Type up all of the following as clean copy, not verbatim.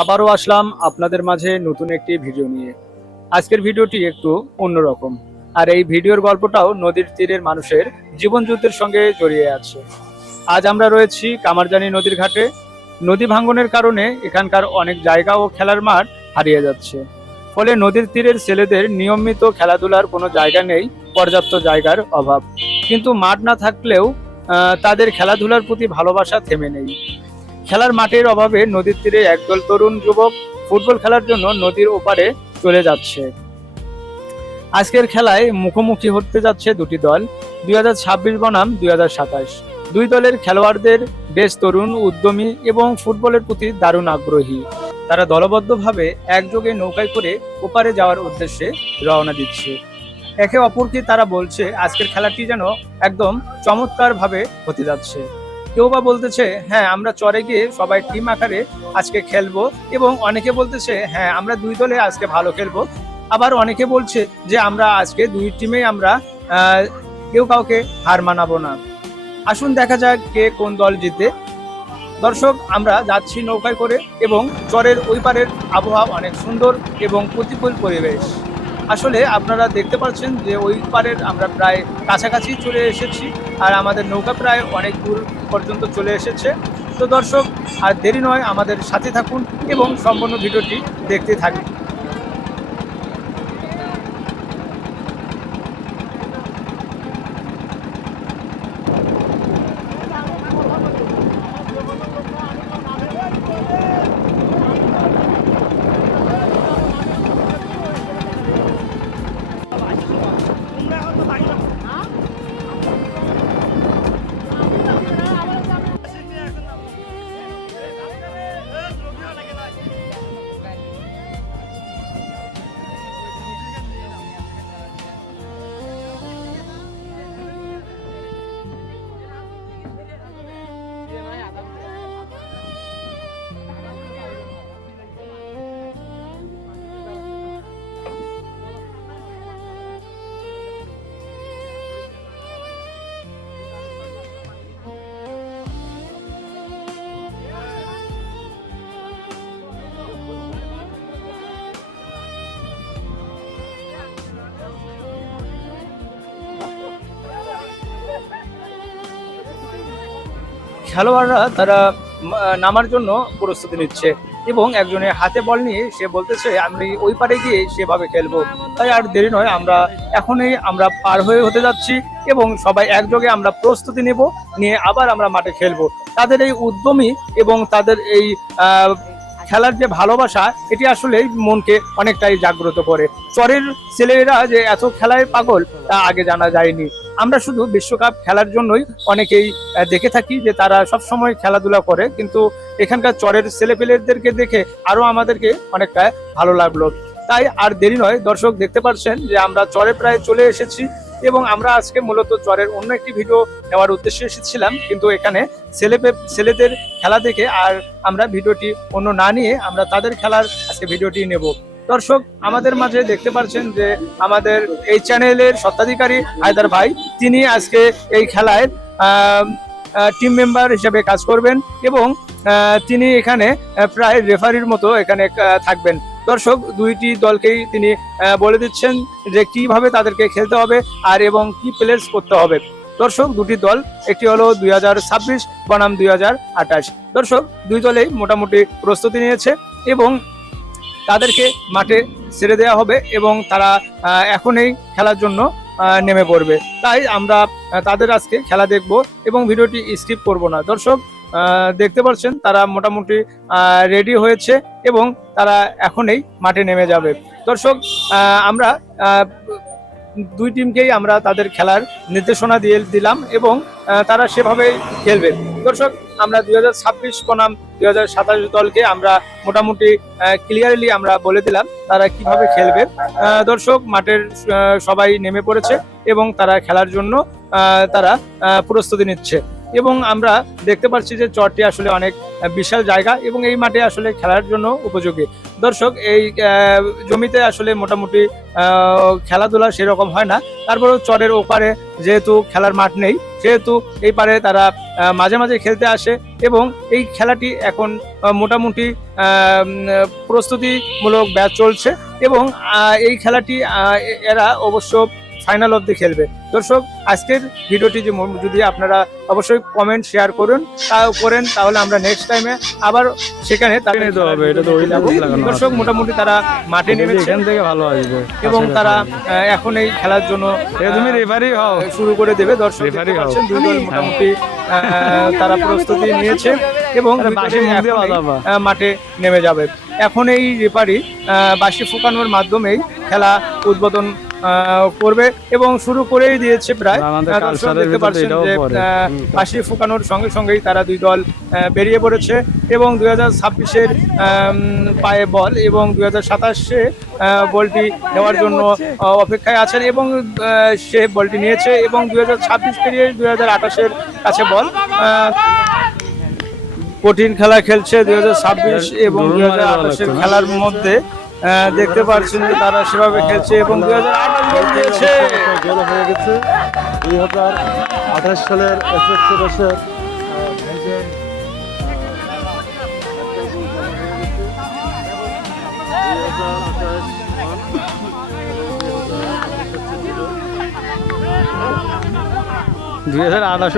আবারও আসলাম আপনাদের মাঝে নতুন একটি ভিডিও নিয়ে। আজকের ভিডিওটি একটু অন্যরকম, আর এই ভিডিওর গল্পটাও নদীর তীরের মানুষের জীবন যুদ্ধের সঙ্গে জড়িয়ে আছে। আজ আমরা রয়েছি কামারজানি নদীর ঘাটে। নদী ভাঙ্গনের কারণে এখানকার অনেক জায়গা ও খেলার মাঠ হারিয়ে যাচ্ছে। ফলে নদীর তীরের ছেলেদের নিয়মিত খেলাধুলার কোনো জায়গা নেই, পর্যাপ্ত জায়গার অভাব। কিন্তু মাঠ না থাকলেও তাদের খেলাধুলার প্রতি ভালোবাসা থেমে নেই। খেলার মাঠের অভাবে নদীর তীরে একদল তরুণ যুবক ফুটবল খেলার জন্য নদীর ওপারে চলে যাচ্ছে। আজকের খেলায় মুখোমুখি হতে যাচ্ছে দুটি দল, 2026 বনাম 2027। দুই দলের খেলোয়াড়দের বেশ তরুণ, উদ্যমী এবং ফুটবলের প্রতি দারুণ আগ্রহী। তারা দলবদ্ধভাবে একযোগে নৌকায় করে ওপারে যাওয়ার উদ্দেশ্যে রওনা দিচ্ছে। একে অপরকে তারা বলছে আজকের খেলাটি যেন একদম চমৎকার ভাবে হতে যাচ্ছে। কেউ বা বলতেছে হ্যাঁ আমরা চরে গিয়ে সবাই টিম আকারে আজকে খেলবো, এবং অনেকে বলতেছে হ্যাঁ আমরা দুই দলে আজকে ভালো খেলবো। আবার অনেকে বলছে যে আমরা আজকে দুই টিমে আমরা কেউ কাউকে হার মানাবো না। আসুন দেখা যাক কে কোন দল জিতে। দর্শক, আমরা যাচ্ছি নৌকায় করে এবং চরের ওই পারের আবহাওয়া অনেক সুন্দর এবং প্রতিকূল পরিবেশ। আসলে আপনারা দেখতে পাচ্ছেন যে ওই পারের আমরা প্রায় কাছাকাছি চলে এসেছি, আর আমাদের নৌকা প্রায় অনেক দূর পর্যন্ত চলে এসেছে। তো দর্শক, আর দেরি নয়, আমাদের সাথে থাকুন এবং সম্পূর্ণ ভিডিওটি দেখতে থাকুন। খেলোয়াড়রা তারা নামার জন্য প্রস্তুতি নিচ্ছে এবং একজনের হাতে বল নিয়ে সে বলতেছে আমি ওই পারে গিয়ে সেভাবে খেলবো। তাই আর দেরি নয়, আমরা এখনই আমরা পার হয়ে হতে যাচ্ছি এবং সবাই একযোগে আমরা প্রস্তুতি নেব, নিয়ে আবার আমরা মাঠে খেলবো। তাদের এই উদ্যমী এবং তাদের এই খেলার যে ভালোবাসা, এটি আসলে মনকে অনেকটাই জাগ্রত করে। চরের ছেলেরা যে এত খেলায় পাগল তা আগে জানা যায়নি। আমরা শুধু বিশ্বকাপ খেলার জন্যই অনেকেই দেখে থাকি যে তারা সব সময় খেলাধুলা করে, কিন্তু এখানকার চরের ছেলেপেলেদেরকে দেখে আরো আমাদেরকে অনেকটা ভালো লাগলো। তাই আর দেরি নয়, দর্শক দেখতে পাচ্ছেন যে আমরা চরে প্রায় চলে এসেছি এবং আমরা আজকে মূলত চরের অন্য একটি ভিডিও নেওয়ার উদ্দেশ্যে এসেছিলাম, কিন্তু এখানে ছেলেদের খেলা দেখে আর আমরা ভিডিওটি অন্য না নিয়ে আমরা তাদের খেলার আজকে ভিডিওটি নেব। দর্শক, আমাদের মাঝে দেখতে পাচ্ছেন যে আমাদের এই চ্যানেলের স্বত্বাধিকারী হায়দার ভাই, তিনি আজকে এই খেলায় টিম মেম্বার হিসেবে কাজ করবেন এবং তিনি এখানে প্রায় রেফারির মতো এখানে থাকবেন। দর্শক, দুইটি দলকেই তিনি বলে দিচ্ছেন যে কিভাবে তাদেরকে খেলতে হবে আর এবং কি প্লেস করতে হবে। দর্শক, দুটি দল, একটি হলো 2026 বনাম 2028। দর্শক, দুই দলেই মোটামুটি প্রস্তুতি নিয়েছে এবং তাদেরকে মাঠে ছেড়ে দেওয়া হবে এবং তারা এখনই খেলার জন্য নেমে পড়বে। তাই আমরা তাদের আজকে খেলা দেখব এবং ভিডিওটি স্কিপ করব না। দর্শক, দেখতে পাচ্ছেন তারা মোটামুটি রেডি হয়েছে এবং তারা এখনই মাঠে নেমে যাবে। দর্শক, আমরা দুই টিমকেই আমরা তাদের খেলার নির্দেশনা দিয়ে দিলাম এবং তারা সেভাবেই খেলবে। দর্শক, আমরা 2026 বনাম 2027 দলকে আমরা মোটামুটি ক্লিয়ারলি আমরা বলে দিলাম তারা কিভাবে খেলবে। দর্শক, মাঠের সবাই নেমে পড়েছে এবং তারা খেলার জন্য তারা প্রস্তুতি নিচ্ছে। এবং আমরা দেখতে পাচ্ছি যে চরটি আসলে অনেক বিশাল জায়গা এবং এই মাঠে আসলে খেলার জন্য উপযোগী। দর্শক, এই জমিতে আসলে মোটামুটি খেলাধুলা সেরকম হয় না, তারপরেও চরের ওপারে যেহেতু খেলার মাঠ নেই, সেহেতু এই পারে তারা মাঝে মাঝে খেলতে আসে এবং এই খেলাটি এখন মোটামুটি প্রস্তুতিমূলক ব্যাচ চলছে এবং এই খেলাটি এরা অবশ্য ফাইনাল অবধি খেলবে। দর্শক, আজকের ভিডিওটি যদি আপনারা অবশ্যই কমেন্ট শেয়ার করেন তাহলে আমরা নেক্সট টাইমে আবার সেখানে দর্শক মোটামুটি তারা মাঠে নেমেছে ভালো আসবে এবং তারা এখন এই খেলার জন্য তুমি রেফারি হও শুরু করে দেবে। দর্শক দুই দল মোটামুটি তারা প্রস্তুতি নিয়েছে এবং মাঠে নেমে যাবে। এখন এই রেফারি বাঁশি ফুকানোর মাধ্যমেই খেলা উদ্বোধন করবে এবং শুরু করেই দিয়েছে প্রায়। দেখতে পাচ্ছেন যে বাঁশি ফুকানোর সঙ্গে সঙ্গেই তারা দুই দল বেরিয়ে পড়েছে এবং 2026-এর পায়ে বল এবং 2027-এ বলটি নেওয়ার জন্য অপেক্ষায় আছেন এবং সে বলটি নিয়েছে এবং 2026 পেরিয়ে 2028-এর কাছে বল। কঠিন খেলা খেলছে 2026 এবং 2028-এর খেলার মধ্যে। দেখতে পাচ্ছেন যে তারা সেভাবে খেলছে এবং 2028 গোল দিয়েছে। হয়ে গেছে 2028 সালের এসএসসি বর্ষের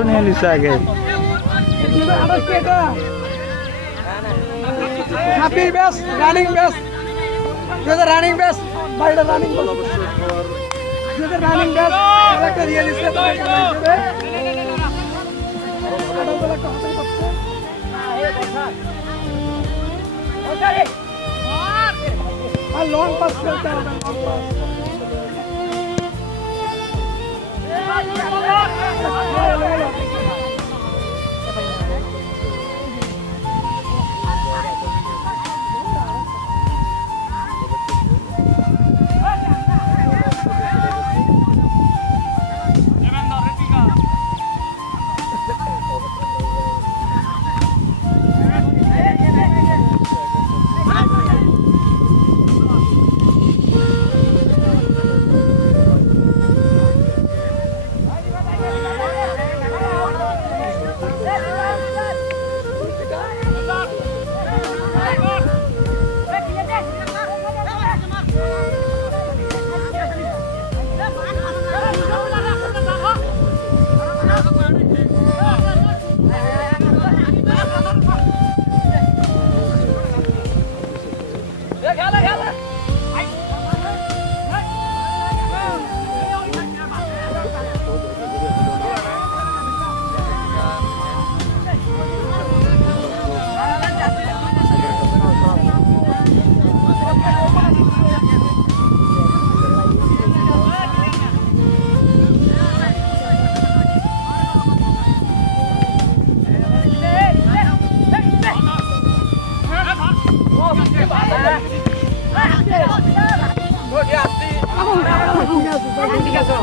নিয়ে নিচ্ছে আগে রানিং বেস রানিং বেস বাইরে রানিং রানিং বেস একটা দিয়ে দিচ্ছে আর লং পাস খেলতে হবে। 你干啥？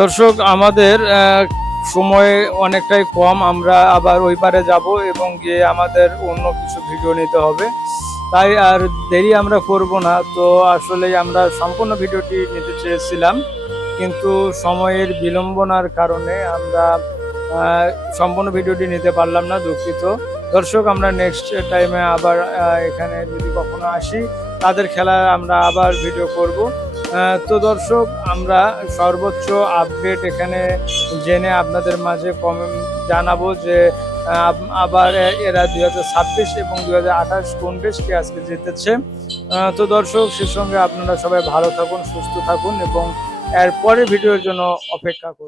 দর্শক আমাদের সময় অনেকটাই কম, আমরা আবার ওই পারে যাব এবং গিয়ে আমাদের অন্য কিছু ভিডিও নিতে হবে, তাই আর দেরি আমরা করব না। তো আসলে আমরা সম্পূর্ণ ভিডিওটি নিতে চেয়েছিলাম, কিন্তু সময়ের বিলম্বনার কারণে আমরা সম্পূর্ণ ভিডিওটি নিতে পারলাম না, দুঃখিত। দর্শক আমরা নেক্সট টাইমে আবার এখানে যদি কখনো আসি তাদের খেলা আমরা আবার ভিডিও করব। তো দর্শক আমরা সর্বোচ্চ আপডেট এখানে জেনে আপনাদের মাঝে জানাবো যে আবার এরা 2026 এবং 2028 কোন দেশকে আজকে জিতেছে। তো দর্শক সে সঙ্গে আপনারা সবাই ভালো থাকুন, সুস্থ থাকুন এবং এর পরে ভিডিওর জন্য অপেক্ষা করুন।